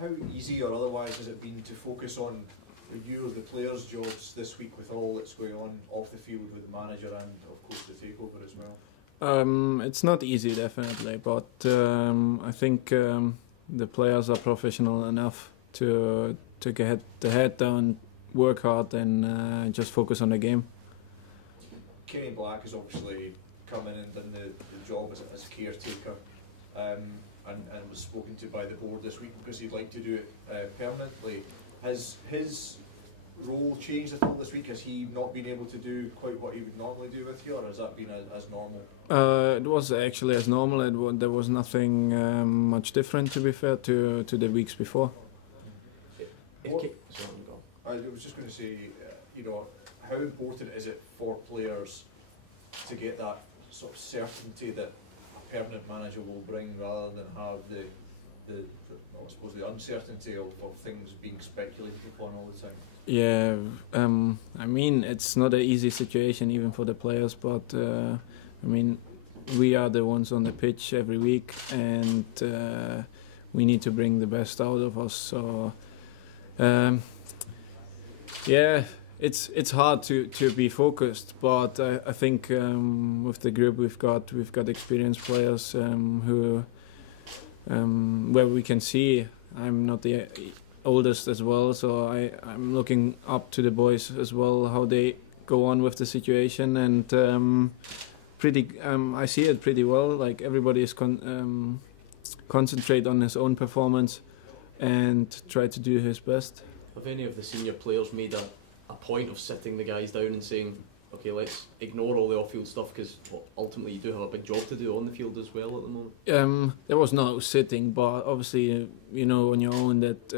how easy or otherwise has it been to focus on you or the players' jobs this week with all that's going on off the field with the manager and of course the takeover as well? It's not easy, definitely, but I think the players are professional enough to get the head down, work hard, and just focus on the game. Kenny Black has obviously come in and done the job as caretaker, and was spoken to by the board this week because he'd like to do it permanently. Has his role changed at all this week? Has he not been able to do quite what he would normally do with you, or has that been as normal? It was actually as normal. There was nothing much different, to be fair, to the weeks before. I was just going to say, how important is it for players to get that sort of certainty that a permanent manager will bring, rather than have the uncertainty of things being speculated upon all the time? Yeah, I mean, it's not an easy situation even for the players, but I mean, we are the ones on the pitch every week, and we need to bring the best out of us. So yeah, it's hard to be focused, but I think with the group we've got experienced players who where we can see. I'm not the oldest as well, so I'm looking up to the boys as well, how they go on with the situation, and I see it pretty well. Like, everybody is concentrate on his own performance and try to do his best. Have any of the senior players made a point of sitting the guys down and saying, okay, let's ignore all the off-field stuff, because ultimately you do have a big job to do on the field as well at the moment? There was no sitting, but obviously you know on your own that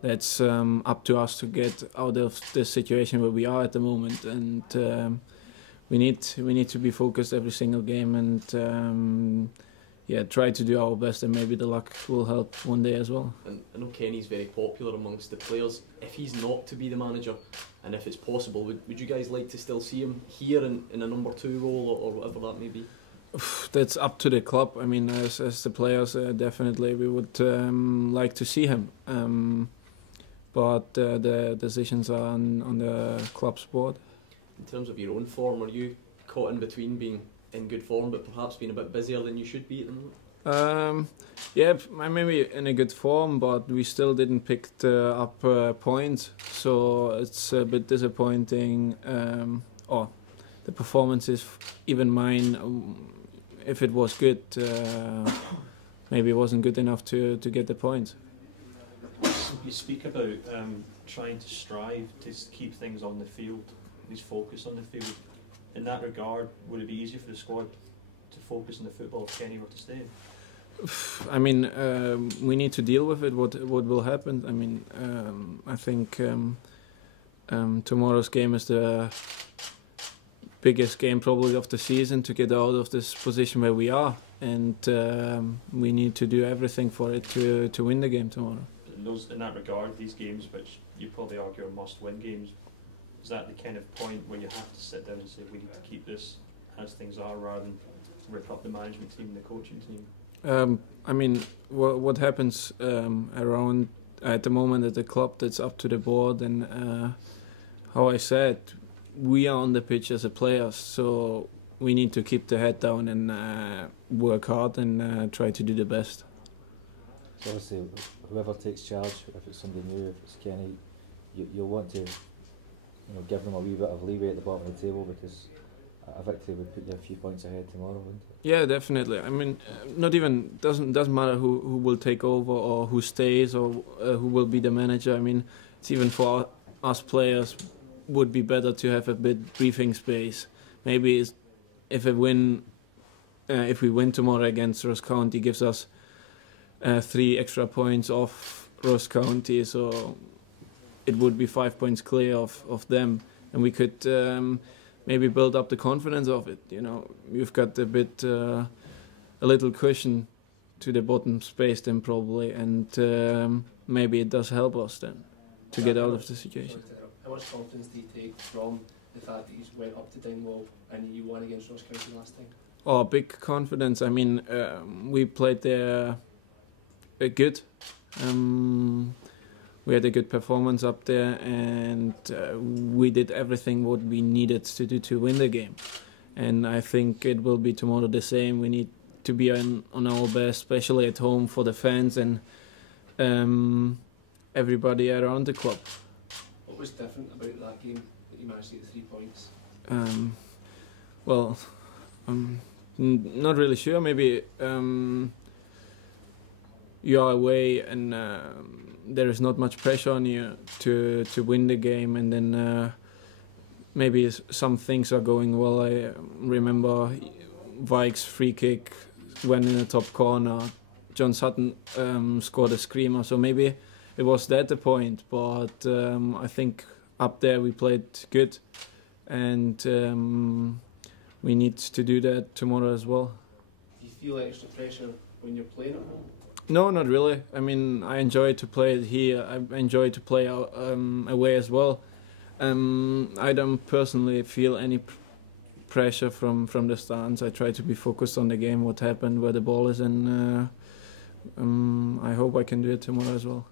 that's up to us to get out of the situation where we are at the moment, and we need to be focused every single game, and yeah, try to do our best, and maybe the luck will help one day as well. And I know Kenny's very popular amongst the players. If he's not to be the manager, and if it's possible, would you guys like to still see him here in a number 2 role, or whatever that may be? That's up to the club. I mean, as the players, definitely we would like to see him, but the decisions are on the club's board. In terms of your own form, are you caught in between being in good form but perhaps being a bit busier than you should be at the moment? Yeah, I'm maybe in a good form, but we still didn't pick up points, so it's a bit disappointing. The performance is even mine. If it was good, maybe it wasn't good enough to get the points. You speak about trying to strive to keep things on the field, at least focus on the field. In that regard, would it be easier for the squad to focus on the football if Kenny were to stay? I mean, we need to deal with it. What will happen? I mean, I think tomorrow's game is the biggest game probably of the season, to get out of this position where we are, and we need to do everything for it to win the game tomorrow. In that regard, these games, which you probably argue are must-win games, is that the kind of point where you have to sit down and say, we need to keep this as things are, rather than rip up the management team and the coaching team? I mean, what happens around at the moment at the club, that's up to the board, and how I said, we are on the pitch as a players, so we need to keep the head down and work hard and try to do the best. So obviously, whoever takes charge, if it's somebody new, if it's Kenny, you'll want to give them a wee bit of leeway at the bottom of the table, because a victory would put you a few points ahead tomorrow, wouldn't it? Yeah, definitely. I mean, not even doesn't matter who will take over or who stays or who will be the manager. I mean, it's even for us players, would be better to have a bit breathing space. Maybe if we win tomorrow against Ross County, gives us 3 extra points off Ross County, so it would be 5 points clear of them, and we could maybe build up the confidence of it. You've got a little cushion to the bottom space then probably, and maybe it does help us then to get out of the situation. How much confidence do you take from the fact that you went up to Dingwall and you won against Ross County last time? Oh, big confidence. I mean, we played there good. We had a good performance up there, and we did everything what we needed to do to win the game. And I think it will be tomorrow the same. We need to be on our best, especially at home for the fans and everybody around the club. What was different about that game that you managed to get 3 points? Well, not really sure. Maybe you are away and there is not much pressure on you to win the game, and then maybe some things are going well. I remember Vikes free kick went in the top corner. John Sutton scored a screamer, so maybe it was that the point. But I think up there we played good, and we need to do that tomorrow as well. Do you feel extra pressure when you're playing at home? No, not really. I mean, I enjoy to play it here. I enjoy to play away as well. I don't personally feel any pressure from the stands. I try to be focused on the game, what happened, where the ball is, and I hope I can do it tomorrow as well.